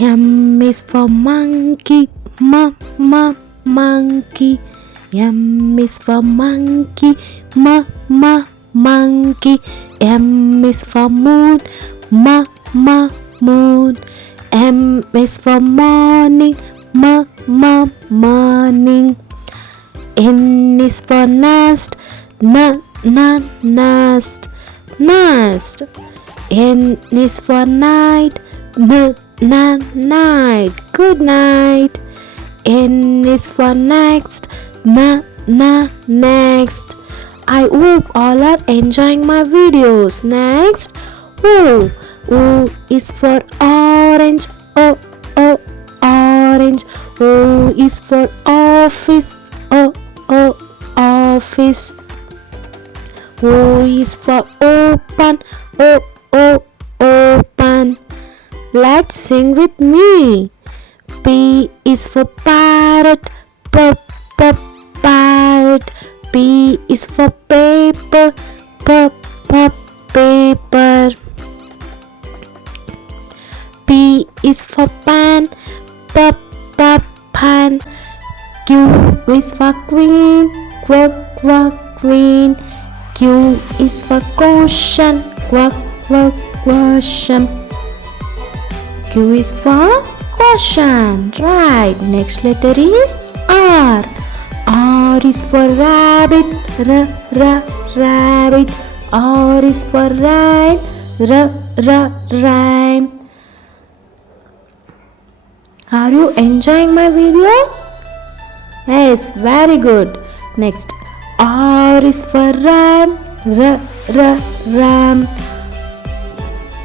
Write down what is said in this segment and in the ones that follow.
M is for monkey, monkey. M is for monkey, monkey. M is for moon, moon. M is for morning, morning. N is for nest, nest. N is for night, night. Good night. N is for next, next. I hope all are enjoying my videos. Next, O is for orange, orange. O is for office, office. O is for open, open. Let's sing with me. P is for parrot, parrot. P is for paper, paper. P is for pan, pan. Q is for queen, queen. Q is for question, question. Q is for question. Right. Next letter is R. R is for rabbit, rabbit. R is for rhyme, rhyme. Are you enjoying my videos? Yes, very good. Next, R is for ram, ram.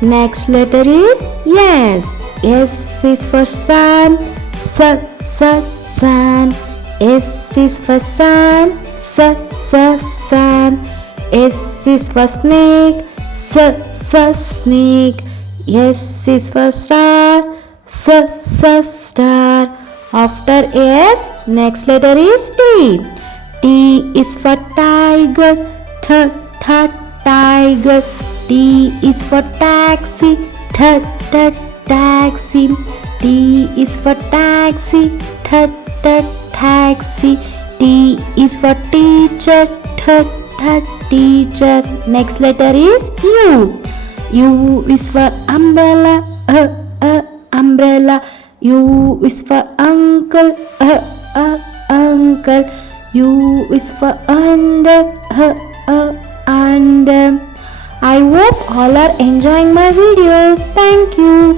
Next letter is yes. S is for sun, sun. S is for sun, sun. S is for snake, snake. S is for star, star. After S, next letter is T. T is for tiger, tiger. T is for taxi, taxi. T is for taxi, taxi. T is for teacher, teacher. Next letter is U. U is for umbrella, umbrella. U is for uncle, uncle. U is for under, under. I hope all are enjoying my videos. Thank you.